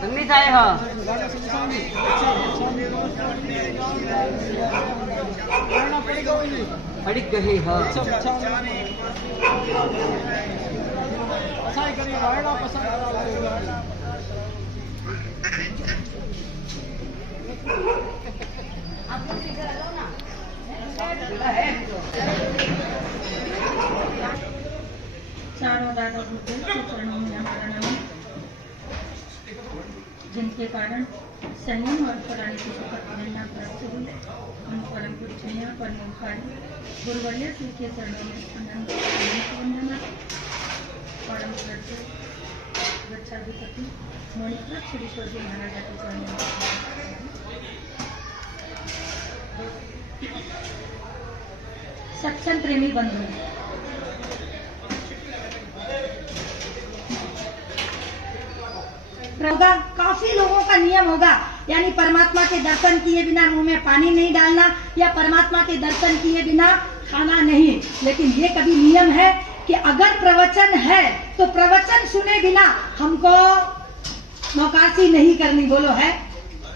संगीत आए हो पड़ी गई हो चारों दादा के चरणों में हमारा नाम, जिनके कारण संयम और पुरानी की प्रेरणा प्राप्त हुई। हम परम पूजनीय परमोपकारी गुरुवर्य श्री के चरणों में अनंत वंदना। परम श्रद्धेय गच्छाधिपति मणिप्रभ श्रीश्वर जी महाराजा के चरणों में सत्संग प्रेमी बंधु, होगा काफी लोगों का नियम होगा, यानी परमात्मा के दर्शन किए बिना मुंह में पानी नहीं डालना या परमात्मा के दर्शन किए बिना खाना नहीं। लेकिन ये कभी नियम है कि अगर प्रवचन है तो प्रवचन सुने बिना हमको नौकासी नहीं करनी, बोलो है।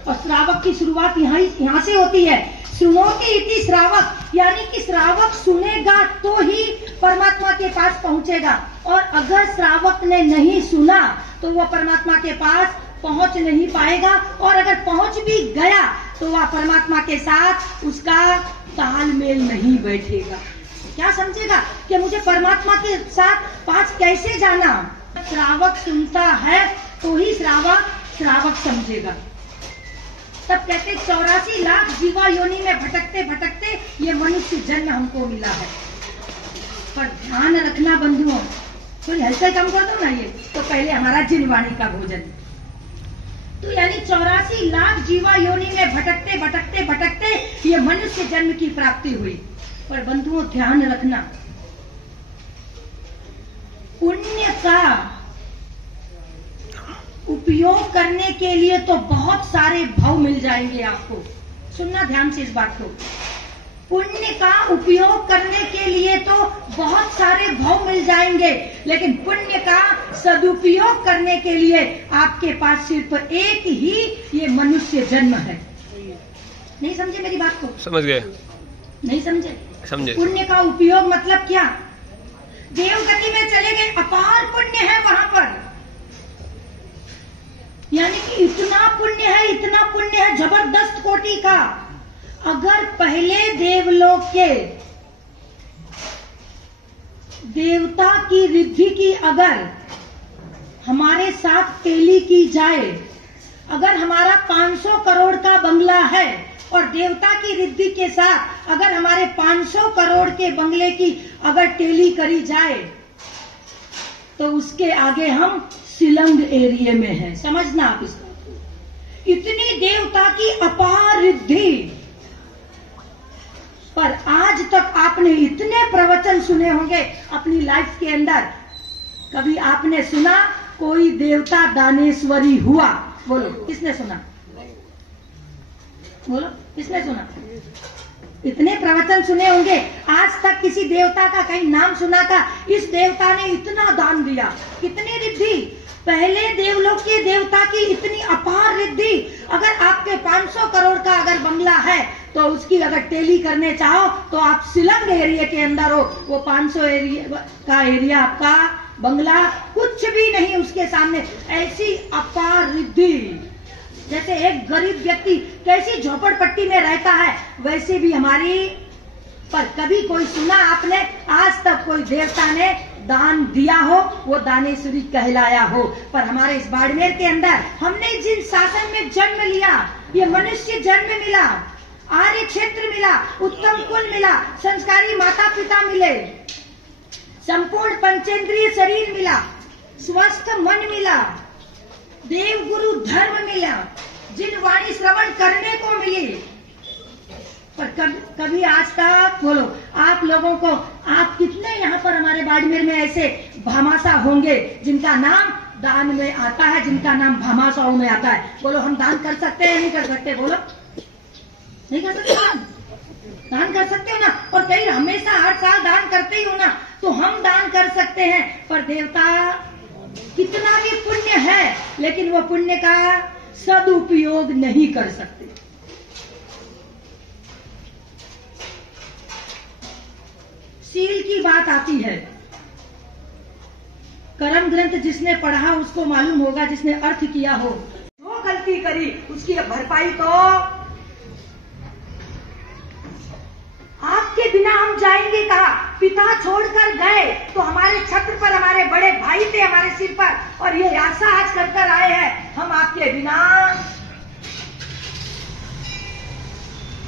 और श्रावक की शुरुआत यहाँ से होती है। सुनोति इति श्रावक, यानी कि श्रावक सुनेगा तो ही परमात्मा के पास पहुंचेगा, और अगर श्रावक ने नहीं सुना तो वह परमात्मा के पास पहुंच नहीं पाएगा, और अगर पहुंच भी गया तो वह परमात्मा के साथ उसका तालमेल नहीं बैठेगा। क्या समझेगा कि मुझे परमात्मा के साथ पास कैसे जाना। श्रावक सुनता है तो ही श्रावक समझेगा। तब कहते 84 लाख जीवा योनि में भटकते भटकते ये मनुष्य जन्म हमको मिला है। पर ध्यान रखना बंधुओं, थोड़ी हलचल कम कर दो ना, ये तो पहले हमारा जिनवाणी का भोजन। तो यानी 84 लाख जीवा योनि में भटकते भटकते भटकते ये मनुष्य जन्म की प्राप्ति हुई। पर बंधुओं ध्यान रखना, पुण्य का उपयोग करने के लिए तो बहुत सारे भाव मिल जाएंगे आपको। सुनना ध्यान से इस बात को। पुण्य का उपयोग करने के लिए तो बहुत सारे भाव मिल जाएंगे, लेकिन पुण्य का सदुपयोग करने के लिए आपके पास सिर्फ एक ही ये मनुष्य जन्म है। नहीं समझे मेरी बात को? समझ गए? नहीं समझे? समझे। पुण्य का उपयोग मतलब क्या? देवगति में चले गए, अपार पुण्य है वहां पर, यानी कि इतना पुण्य है जबरदस्त कोटि का। अगर पहले देवलोक के देवता की रिद्धि की अगर हमारे साथ टेली की जाए, अगर हमारा 500 करोड़ का बंगला है और देवता की रिद्धि के साथ अगर हमारे 500 करोड़ के बंगले की अगर टेली करी जाए, तो उसके आगे हम शिलंग एरिया में है। समझना आप इसको। इतनी देवता की अपार रिद्धि। पर आज तक आपने इतने प्रवचन सुने होंगे अपनी लाइफ के अंदर, कभी आपने सुना कोई देवता दानेश्वरी हुआ? बोलो किसने सुना? बोलो किसने सुना? इतने प्रवचन सुने होंगे, आज तक किसी देवता का कहीं नाम सुना था इस देवता ने इतना दान दिया? कितनी रिद्धि। पहले देवलोक के देवता की इतनी अपार रिद्धि। अगर आपके 500 करोड़ का अगर बंगला है तो उसकी अगर टेली करने चाहो तो आप शिलंग एरिया के अंदर हो, वो 500 एरिया का एरिया आपका बंगला कुछ भी नहीं उसके सामने। ऐसी अपार रिद्धि। जैसे एक गरीब व्यक्ति कैसी झोपड़पट्टी में रहता है, वैसे भी हमारी। पर कभी कोई सुना आपने आज तक कोई देवता ने दान दिया हो, वो दानेश्वरी कहलाया हो? पर हमारे इस बाड़मेर के अंदर हमने जिन शासन में जन्म लिया, ये मनुष्य जन्म मिला, आर्य क्षेत्र मिला, उत्तम कुल मिला, संस्कारी माता पिता मिले, संपूर्ण पंचेंद्रिय शरीर मिला, स्वस्थ मन मिला, देव गुरु धर्म मिला, जिन वाणी श्रवण करने को मिली, पर कभी आज तक बोलो आप लोगों को, आप कितने यहाँ पर हमारे बाड़मेर में ऐसे भामाशाह होंगे जिनका नाम दान में आता है, जिनका नाम भामाशाहों में आता है? बोलो हम दान कर सकते हैं नहीं कर सकते? बोलो नहीं कर सकते? दान कर सकते हो ना? और कई हमेशा हर साल दान करते ही हो ना, तो हम दान कर सकते हैं। पर देवता कितना भी पुण्य है लेकिन वो पुण्य का सदुपयोग नहीं कर सकते। सील की बात आती है, कर्म ग्रंथ जिसने पढ़ा उसको मालूम होगा, जिसने अर्थ किया हो। जो गलती करी उसकी भरपाई तो आपके बिना हम जाएंगे कहाँ? पिता छोड़कर गए तो हमारे छत्र पर हमारे बड़े भाई थे हमारे सिर पर, और ये आशा आज कर आए हैं हम आपके बिना।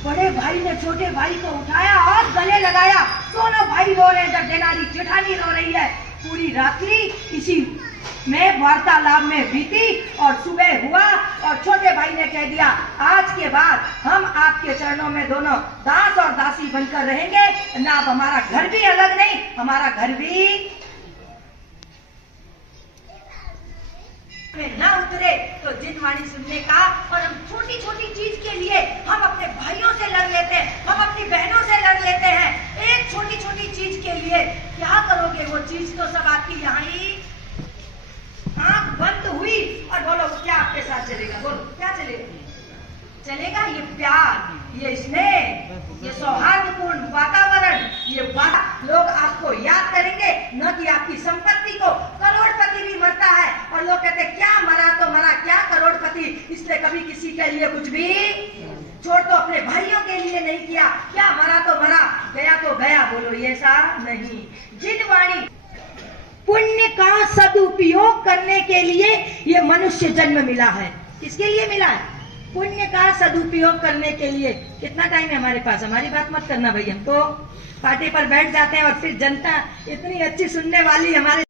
बड़े भाई ने छोटे भाई को उठाया और गले लगाया, दोनों भाई रो रहे हैं, जब देनारी जेठानी रो रही है। पूरी रात्रि इसी में वार्तालाप में बीती और सुबह हुआ और छोटे भाई ने कह दिया आज के बाद हम आपके चरणों में दोनों दास और दासी बनकर रहेंगे ना। अब हमारा घर भी अलग नहीं, हमारा घर भी में ना उतरे तो जिनवाणी सुनने का। और हम छोटी छोटी चीज के लिए हम अपने भाइयों से लड़ लेते हैं, हम अपनी बहनों से लड़ लेते हैं। एक छोटी छोटी चीज के लिए क्या करोगे? वो चीज तो सब आपकी यहाँ ही आंख बंद हुई और बोलो क्या आपके साथ चलेगा? बोलो क्या चलेगा? चलेगा ये प्यार, ये स्नेह, ये सौहार्दपूर्ण वातावरण, ये लोग आपको याद करेंगे, न कि आपकी संपत्ति को। करोड़पति भी मरता है और लोग कहते क्या मरा तो मरा, क्या करोड़पति, इसने कभी किसी के लिए कुछ भी छोड़ तो अपने भाइयों के लिए नहीं किया। क्या मरा तो मरा, गया तो गया। बोलो ये ऐसा नहीं। जिनवाणी पुण्य का सदुपयोग करने के लिए ये मनुष्य जन्म मिला है। किसके लिए मिला है? पुण्य का सदुपयोग करने के लिए। कितना टाइम है हमारे पास? हमारी बात मत करना भाई, हम तो पार्टी पर बैठ जाते हैं और फिर जनता इतनी अच्छी सुनने वाली हमारे